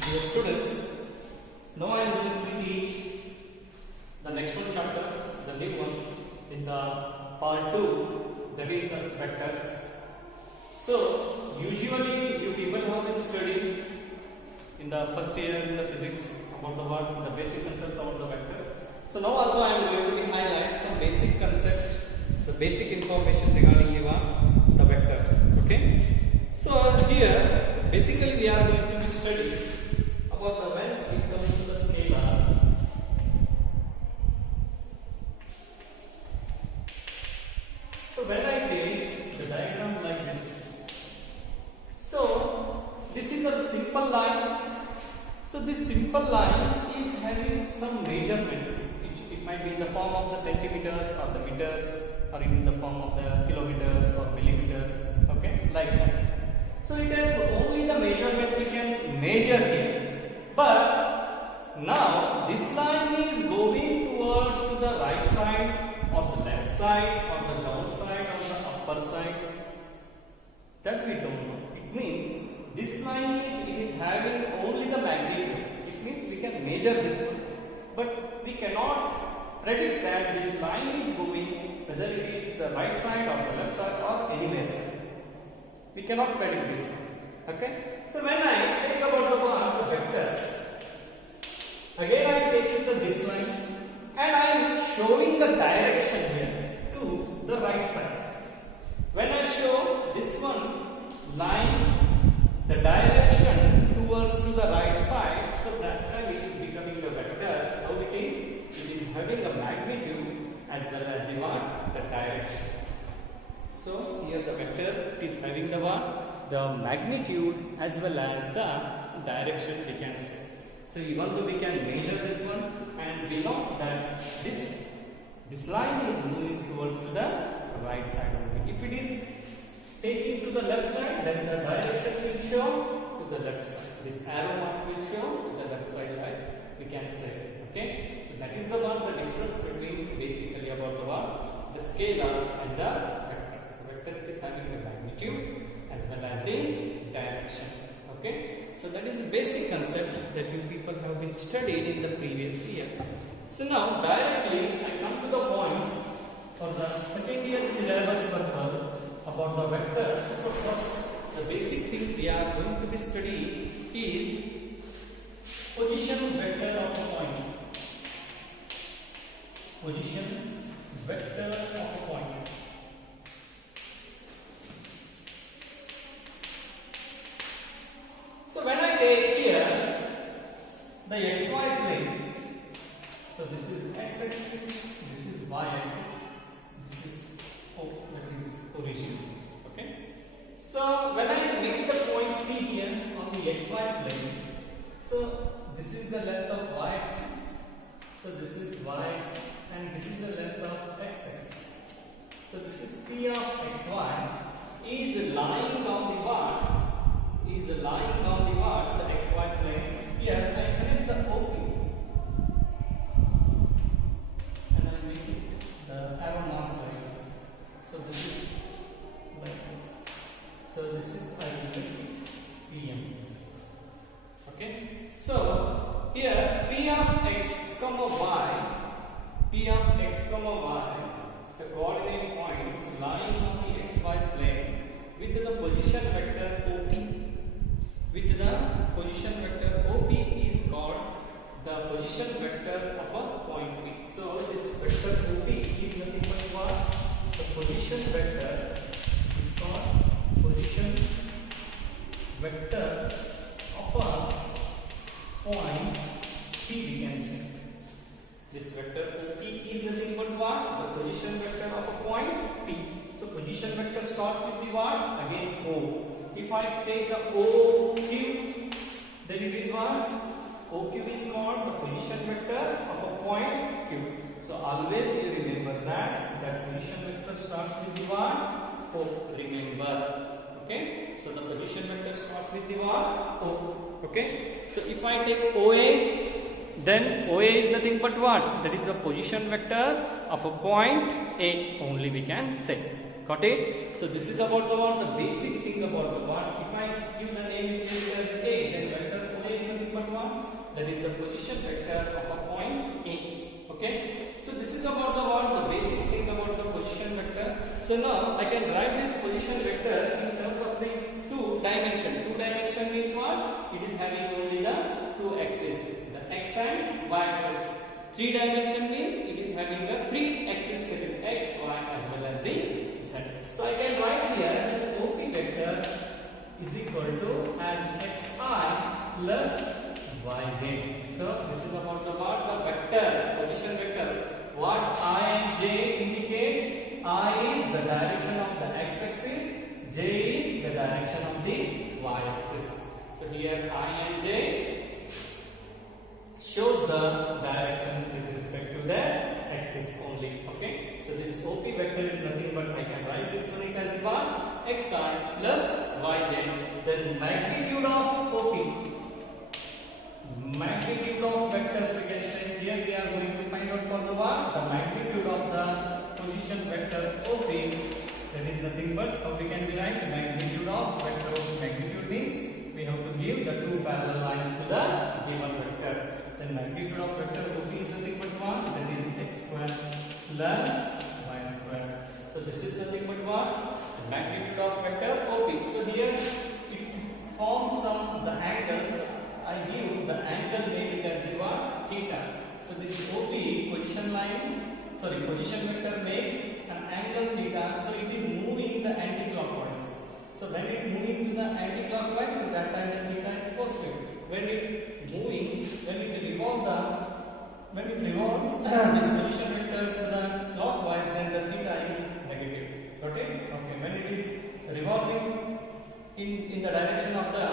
Dear students, now I am going to teach the next one chapter, the big one, in the part 2, that is vectors. So, usually you people have been studying in the first year in the physics about the what, the basic concepts about the vectors. So now also I am going to be highlight some basic concepts, the basic information regarding the vectors. Okay. So here basically we are going to be studying about the when it comes to the scalars. So when I take the diagram like this, so this is a simple line. So this simple line is having some measurement. It might be in the form of the centimeters or the meters, or in the form of the kilometers or millimeters. Okay, like that. So it has only the measurement we can measure here. But now this line is going towards to the right side or the left side or the down side or the upper side. That we don't know. It means this line is having only the magnitude. It means we can measure this one. But we cannot predict that this line is going whether it is the right side or the left side or anywhere side. We cannot predict this one. Okay? So when I think about the vectors, again I take this line and I am showing the direction here to the right side. When I show this one line, the direction towards to the right side, so that time it is becoming the vectors. How it is having a magnitude as well as the what? The direction. So here the vector is having the what? The magnitude as well as the direction we can say. So even though we can measure this one and we know that this line is moving towards to the right side only. If it is taking to the left side, then the direction will show to the left side. This arrow mark will show to the left side, right? We can say. Okay? So that is the difference between basically about the what? The scalars and the vectors. So vector is having the magnitude as well as the direction. Okay? So that is the basic concept that you people have been studied in the previous year. So now directly I come to the point for the second year syllabus purpose about the vectors. So first the basic thing we are going to be studying is position vector of a point. Position vector of a point. So when I take here the xy plane, so this is x-axis, this is y-axis, this is that is origin. Okay. So when I make it a point P here on the xy plane, so this is the length of y-axis, so this is y-axis, and this is the length of x-axis. So this is P of xy is lying on the what? Is lying on the what? The xy plane. Here I connect the OP and I make it the arrow mark like this. So this is like this. So this is I will make it PM. Okay. So here P of x comma y, P of x comma y, the coordinate points lying on the xy plane with the position vector OP. With the position vector OP is called the position vector of a point P. So this vector OP is nothing but what? The position vector is called position vector of a point P, we can say. This vector OP is nothing but what? The position vector of a point P. So position vector starts with the what? Again O. If I take the OQ, then it is what? OQ is called the position vector of a point Q. So always you remember that position vector starts with the what? O. Remember. Okay. So the position vector starts with the what? O. Okay. So if I take OA, then OA is nothing but what? That is the position vector of a point A only we can say. Got it? So this is about the basic thing about the one. If I give the name as A, then vector OA is nothing but position vector of a point A. Okay. So this is about the what? The basic thing about the position vector. So now I can write this position vector in terms of the two dimension. Two dimension means what? It is having only the two axes, the x and y axis. Three dimension means it is having the three axes, that is x, y as well as the z. So I can write here this OP vector is equal to as xi plus yj. So this is about the what? The vector, position vector. What I and j indicates? I is the direction of the x-axis, j is the direction of the y-axis. So here I and j shows the direction with respect to the axis only. Okay. So this OP vector is nothing but I can write this one as what? Xi plus yj. Then magnitude of OP, magnitude of vectors we can say here we are going to find out for the what? The magnitude of the position vector OP, that is nothing but how we can be write magnitude of vector OP. Magnitude means we have to give the two parallel lines to the given vector. Then magnitude of vector OP is nothing but what? That is x square plus y square. So this is nothing but what? The magnitude of vector OP. So here it forms some the angles. I give the angle made it as the what? Theta. So this OP position line, sorry, position vector makes an angle theta. So it is moving the anti-clockwise. So when it moving to the anti-clockwise, so that time the theta is positive. When it moving, when it revolves this position vector to the clockwise, then the theta is negative. Okay? Okay. When it is revolving in the direction of the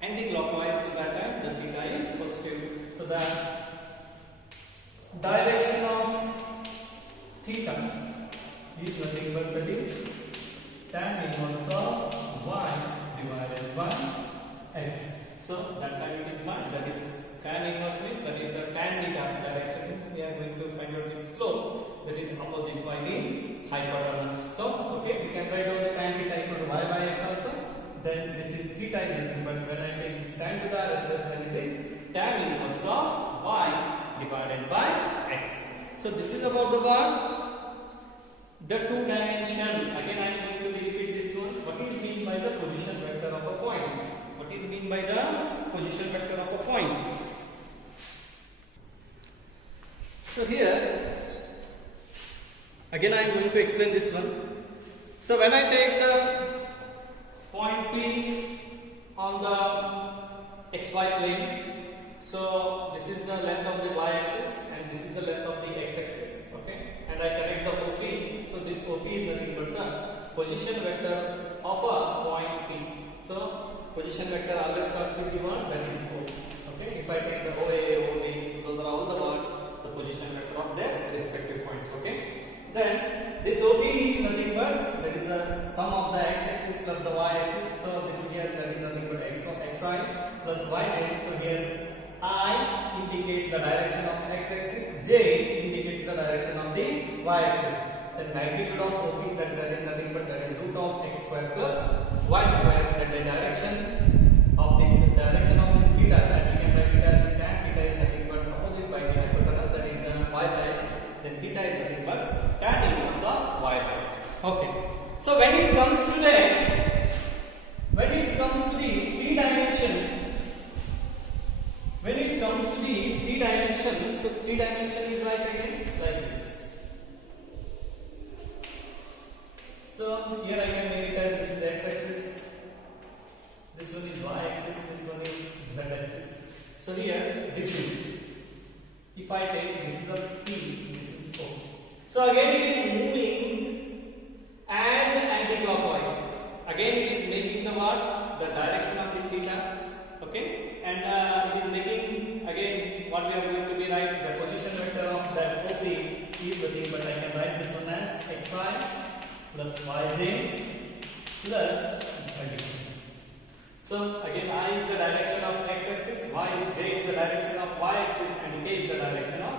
anti-clockwise, so that time the theta is positive. So the direction of theta is nothing but that is tan inverse of y divided by x. So that time it is what? That is tan inverse means that is a tan theta direction means we are going to find out its slope, that is opposite by the hypotenuse. So okay, we can write down the tan theta equal to y by x also. Then this is theta is nothing but when I take this tan to the RHS, then it is tan inverse of y divided by x. So this is about the what? The two dimension. Again I am going to repeat this one. What is mean by the position vector of a point? What is mean by the position vector of a point? So here again I am going to explain this one. So when I take the point P on the xy plane, so this is the length of the y-axis and this is the length of the x-axis. Okay, and I connect the OP. So this OP is nothing but the position vector of a point P. So position vector always starts with the one that is O. Okay, if I take the OA, OB, so those are all the position vector of their respective points. Okay. Then this OP is nothing but that is the sum of the x-axis plus the y-axis. So this here that is nothing but xi plus yj. So here I indicates the direction of x-axis, j indicates the direction of the y-axis. Then magnitude of OP that is nothing but that is root of x square plus y square. That the direction of this theta, that we can write it as tan theta is nothing but opposite by the hypotenuse, that is y by x. Then theta is nothing but tan inverse of y by x. Okay. So when it comes to the three dimension, so three dimension is like again like this. So here I can make it as this is x axis, this one is y axis, this one is z axis. So here this is, if I take this is a P, this is O. So again it is moving as anti-clockwise. Again it is making the what? The direction of the theta. Okay, and it is making again what we are going to be write the position vector of that OP is nothing but I can write this one as xi plus yj plus z. So again I is the direction of x-axis, j is the direction of y-axis, and k is the direction of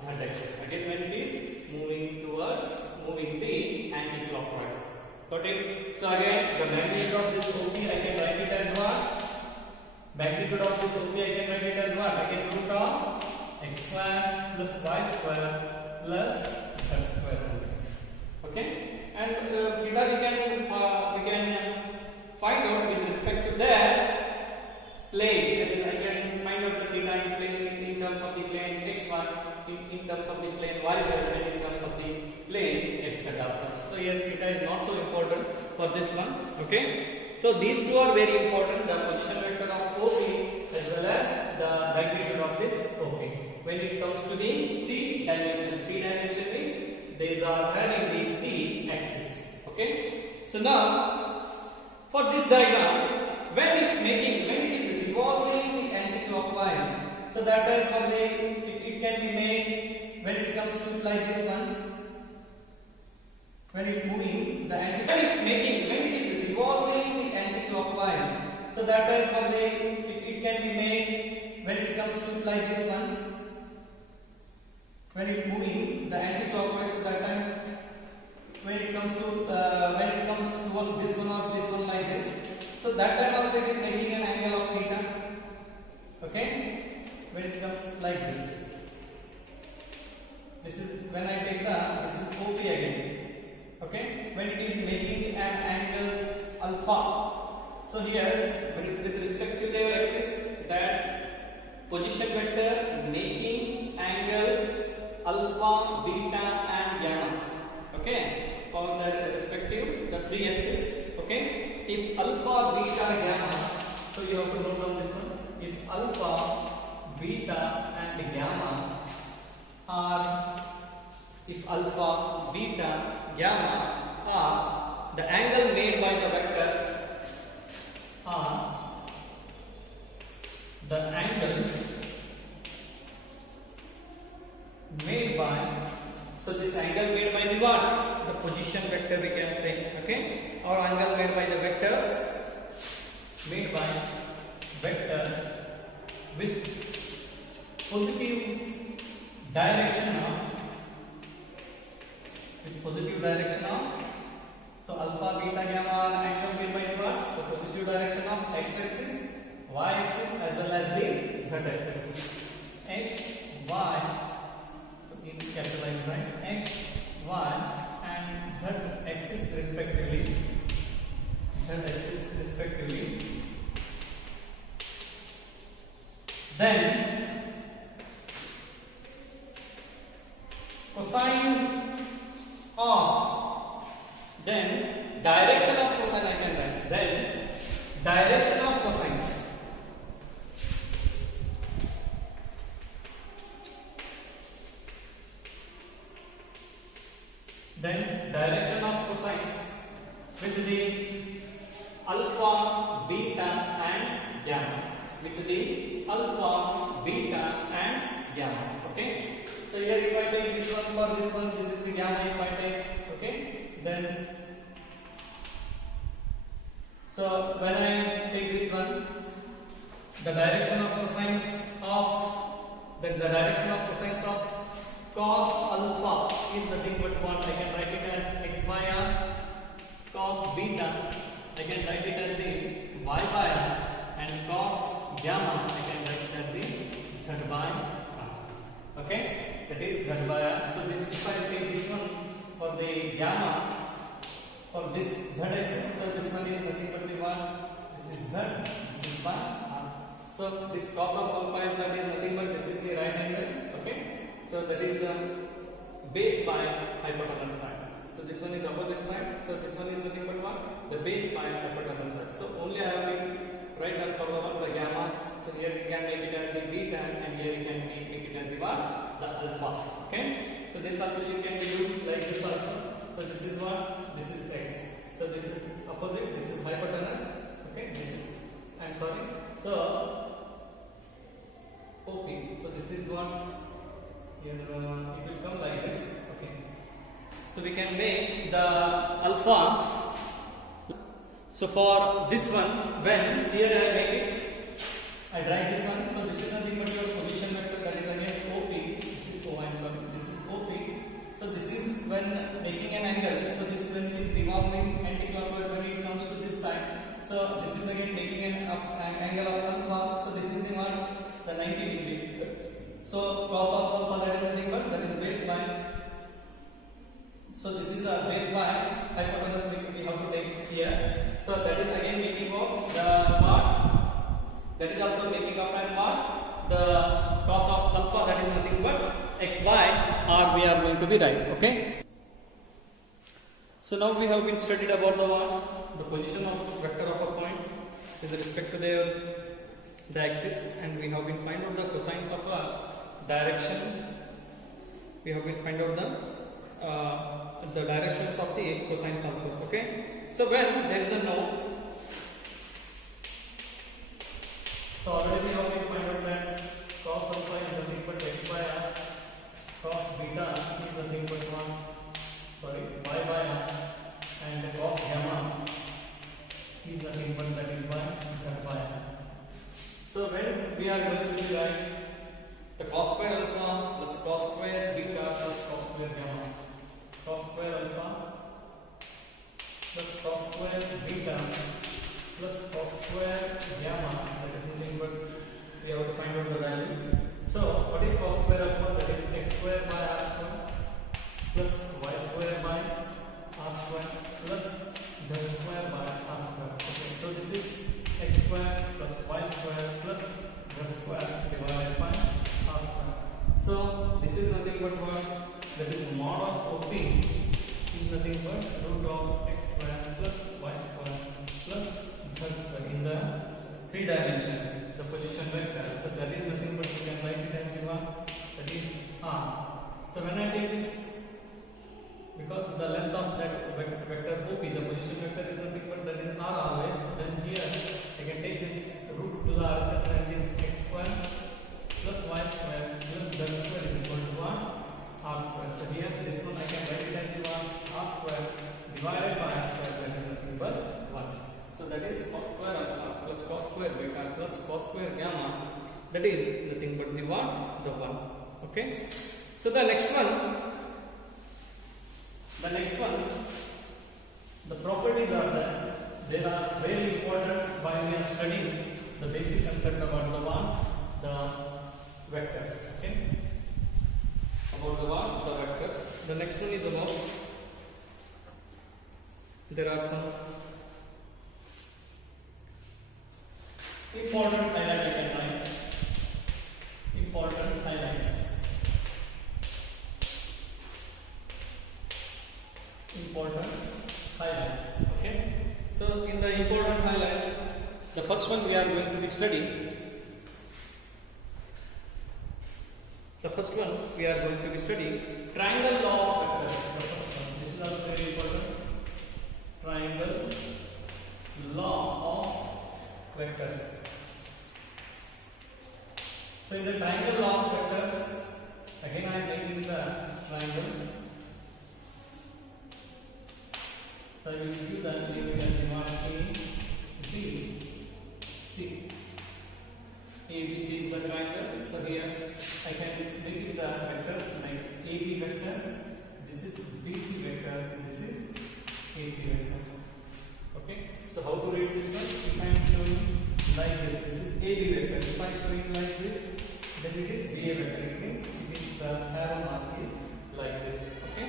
z-axis. Again when it is moving the anti-clockwise. Got it? So again the magnitude of this OP I can write it as what? Magnitude of this OP I can write it as what? I can root of x square plus y square plus z square. Okay, and theta we can find out with respect to their planes. That is, I can find out the theta in terms of the plane xy, in terms of the plane yz, and in terms of the plane xz also. So here theta is not so important for this one. Okay. So these two are very important, the position vector of OP as well as the magnitude of this OP. When it comes to the three dimension means these are having the three axes. Okay. So now for this diagram, when it is revolving the anti-clockwise, so that time for the it can be made when it comes to like this one. When it moving the when it is revolving the anti-clockwise, so that time for the it can be made when it comes to like this one. When it moving the anti-clockwise, so that time when it comes towards this one or this one like this, so that time also it is making an angle of theta. Okay, when it comes like this. This is when I take this is OP again. Okay, when it is making an angle alpha. So here with respect to their axis, that position vector making angle alpha, beta and gamma. Okay, for the respective the three axes. Okay, if alpha, beta, gamma, so you have to note down this one. If alpha, beta and gamma are, if alpha, beta, gamma are the angle made by the vectors, are the angle made by, so this angle made by the what? The position vector we can say. Okay, or angle made by the vectors, made by vector with positive direction of, so alpha, beta, gamma are angle made by what? So positive direction of x-axis, y-axis as well as the z-axis. X, y, so in capitalized, right? X, y and z-axis respectively. Then cosine of, then direction of cosine I can write. Then direction of cosines. Then direction of cosines with the alpha, beta and gamma. With the alpha, beta and gamma. Okay. So here if I take this one for this one, this is the gamma if I take. Okay. Then so when I take this one, the direction of cosines of cos alpha is nothing but what? I can write it as x by r. Cos beta I can write it as the y by r, and cos gamma I can write it as the z by r. Okay, that is z by r. So this, if I take this one for the gamma for this z axis, so this one is nothing but the one. This is z, this is by r. So this cos of alpha is nothing but this is the right angle. Okay. So that is base by hypotenuse side. So this one is opposite side. So this one is nothing but what? The base by hypotenuse side. So only I have to write down for the gamma. So here we can make it as the beta, and here we can make it as the what? The alpha. Okay. So this also you can do like this also. So this is what? This is x. So this is opposite. This is hypotenuse. Okay. This is, I'm sorry. So OP. So this is what? Here it will come like this. Okay. So we can make the alpha. So for this one, when here I make it, I write this one. So this is nothing but your position vector. That is again OP. This is O. I'm sorry. This is OP. So this is when making an angle. So this when it is revolving anti-clockwise when it comes to this side. So this is again making an angle of alpha. 90 degree. So cos of alpha, that is nothing but that is base by. So this is a base by hypotenuse we have to take here. So that is again making of the part. That is also making of an part. The cos of alpha, that is nothing but x by r, we are going to be right. Okay. So now we have been studied about the position of vector of a point with respect to the axis, and we have been find out the cosines of a direction. We have been find out the directions of the cosines also. Okay. So when there is a node, so already we have been find out that cos alpha is nothing but x by r, cos beta is nothing but y by r, and cos gamma is nothing but that is by z by r. So when we are going to write the cos square alpha plus cos square beta plus cos square gamma, cos square alpha plus cos square beta plus cos square gamma, that is nothing but we have to find out the value. So what is cos square alpha? That is x square by r square plus y square by r square plus z square by r square. Okay, so this is x square plus y square plus z square divided by r square. So this is nothing but what? That is mod of OP is nothing but root of x square plus y square plus z square in the 3 dimension, the position vector. So that is nothing but we can write it as that is r. So when I take this, because the length of that vector OP, the position vector is nothing but that is r always, then here I can take this root to the RHS, and this x square plus y square plus z square is equal to r square. So here this one I can write it as r square divided by r square, that is nothing but 1. So that is cos square alpha plus cos square beta plus cos square gamma, that is nothing but the 1. Okay. So the next one, the properties are there. They are very important while we are studying the basic concept about the vectors. Okay. About the vectors. The next one is about, there are some important highlights I can write. Important highlights. Okay. So in the important highlights, the first one we are going to be studying. Triangle law of vectors. The first one. This is also very important. Triangle law of vectors. So in the triangle law of vectors, again I am taking the triangle. So I will give the name as A, B, C. ABC is the triangle. So here I can make it the vectors like AB vector, this is BC vector, this is AC vector. Okay. So how to read this one? If I am showing like this is AB vector. If I am showing like this, then it is BA vector. It means the arrow mark is like this. Okay.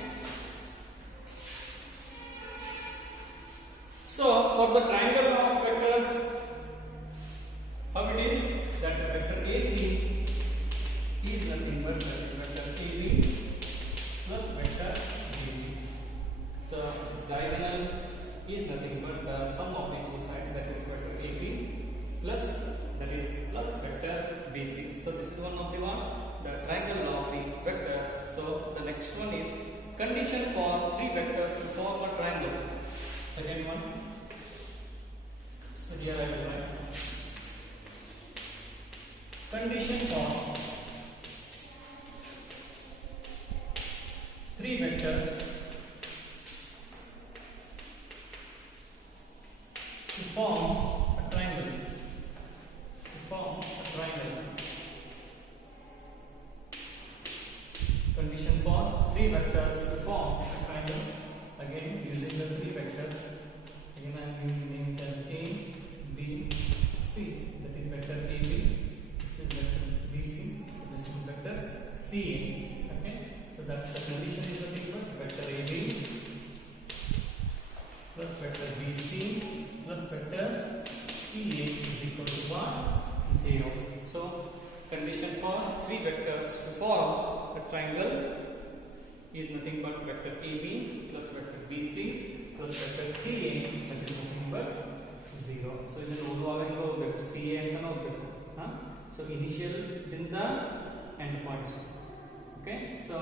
So for the triangle of vectors, how it is that vector AC is nothing but vector AB plus vector BC. So this diagonal is nothing but the sum of the two sides, that is vector AB plus, that is plus vector BC. So this is one of the triangle of the vectors. So the next one is condition for three vectors to form a triangle. Second one. So here I will write condition for three vectors to form a triangle. Condition for three vectors to form a triangle. Again, using the three vectors. Again, I am named as A, B, C. That is vector AB. This is vector 0. So condition for three vectors to form a triangle is nothing but vector AB plus vector BC plus vector CA, that is nothing but 0. So ಇದನ್ನು ಓದುವಾಗ ಹೋಗಬೇಕು CA ಅಂತ ಹೋಗಬೇಕು. So initial ದಿಂದ end points. Okay, so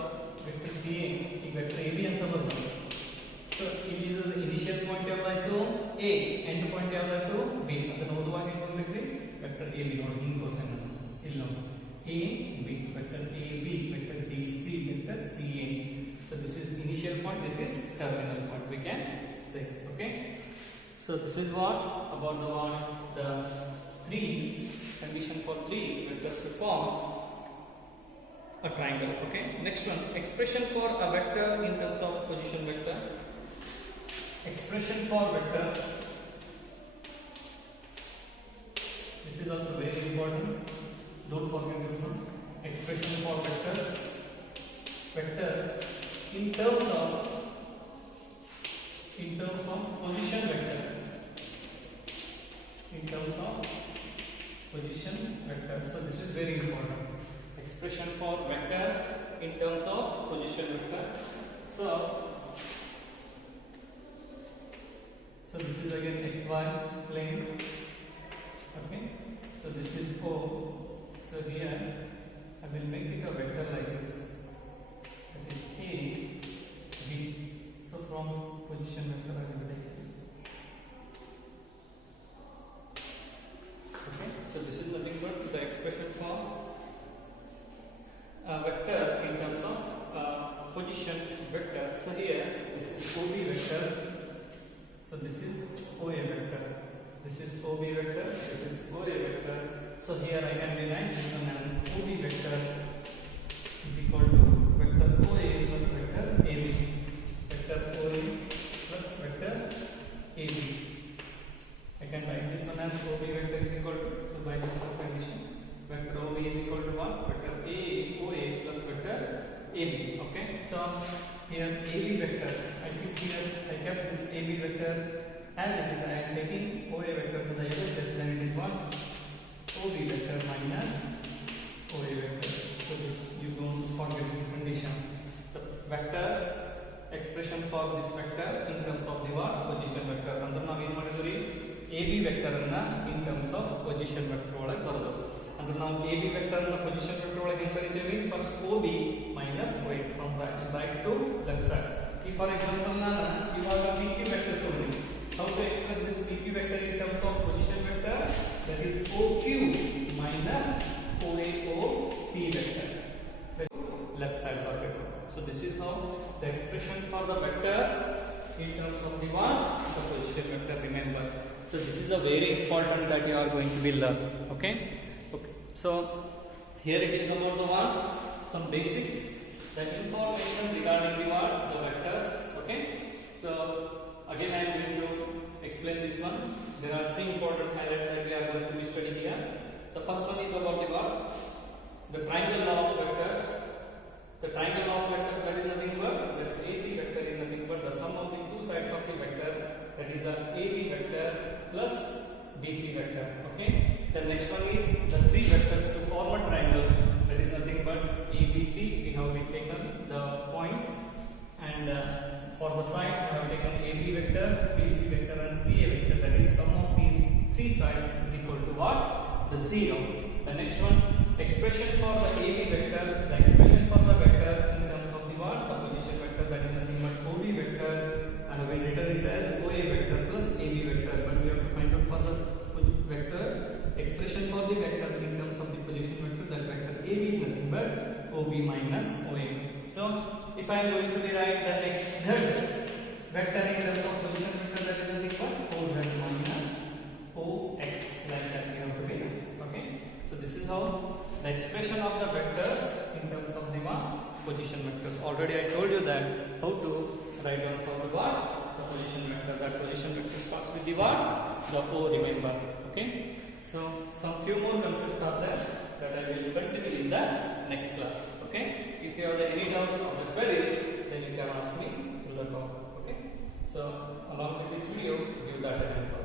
vector CA ಈ vector AB ಅಂತ ಬರುತ್ತೆ. So ಇಲ್ಲಿ initial point ಯಾವ್ದಾಯ್ತು A, end point ಯಾವ್ದಾಯ್ತು B. ಅದನ್ನು ಓದುವಾಗ ಏನು ಬರಬೇಕು vector AB ನೋಡಿ ಹಿಂಗೆ ತೋರಿಸ್ತಾನೆ ಇಲ್ಲಿ ನೋಡಿ A B vector AB vector BC vector CA. So this is initial point, this is terminal point, we can say. Okay, so this is what about the three condition for three vectors to form a triangle. Okay, next one, expression for a vector in terms of position vector. Expression for vector, this is also very important, don't forget this one. Expression for vectors, vector in terms of position vector, in terms of position vector. So this is very important, expression for vector in terms of position vector. So this is again xy plane. Okay, so this is O. So here I will make it a vector like this, that is A B. So from position vector I will take it. Okay, so this is nothing but the expression for a vector in terms of position vector. So here this is OB vector. So this is OA vector. This is OB vector. This is OA vector. So here I can rewrite this one as OB vector is equal to vector OA plus vector AB. Vector OA plus vector AB. I can write this one as OB vector is equal to, so by this condition, vector OB is equal to what? Vector OA plus vector AB. Okay, so here AB vector, I kept this AB vector as it is. I am taking OA vector to the LHS, then it is what? OB vector minus OA vector. So this, you don't forget this condition. The vectors expression for this vector in terms of the what? Position vector. Andre ನಾವು ಏನು ಮಾಡಿದ್ವಿ AB vector ಅನ್ನ in terms of position vector ಒಳಗೆ ಬರೆದು. ಅಂದ್ರೆ ನಾವು AB vector ಅನ್ನ position vector ಒಳಗೆ ಏನು ಬರೀತೀವಿ? First OB minus OA from right to left side. If for example ನಾನು ಇವಾಗ PQ vector ತಗೊಂಡಿದ್ದೀನಿ. How to express this PQ vector in terms of position vector? That is OQ minus OP vector. Left side ಬರಬೇಕು. So this is how the expression for the vector in terms of the what? The position vector, remember. So this is a very important that you are going to be learn. Okay. So here it is about the one, some basic that information regarding the what? The vectors. Okay. So again I am going to explain this one. There are three important highlights that we are going to be studying here. The first one is about the what? The triangle law of vectors. The triangle law of vectors, that is nothing but that AC vector is nothing but the sum of the two sides of the vectors, that is the AB vector plus BC vector. Okay. The next one is the three vectors to form a triangle, that is nothing but ABC. We have been taken the points, and for the sides I have taken AB vector, BC vector and CA vector, that is sum of these three sides is equal to what? The 0. The next one, expression for the AB vectors, the expression for the vectors in terms of the what? The position vector, that is nothing but OB vector, and we written it as OA vector plus AB vector, but we have to find out for the vector expression for the vector in terms of the position vector, that vector AB is nothing but OB minus OA. So if I am going to rewrite the XZ vector in terms of position vector, that is nothing but OZ minus OX, like that we have to be. Okay, so this is how the expression of the vectors in terms of the position vectors. Already I told you that how to write down for the what? The position vector. That position vector starts with the what? The O, remember. Okay, so some few more concepts are there that I will continue in the next class. Okay, if you have any doubts or the queries, then you can ask me through the talk. Okay, so along with this video, give that an answer.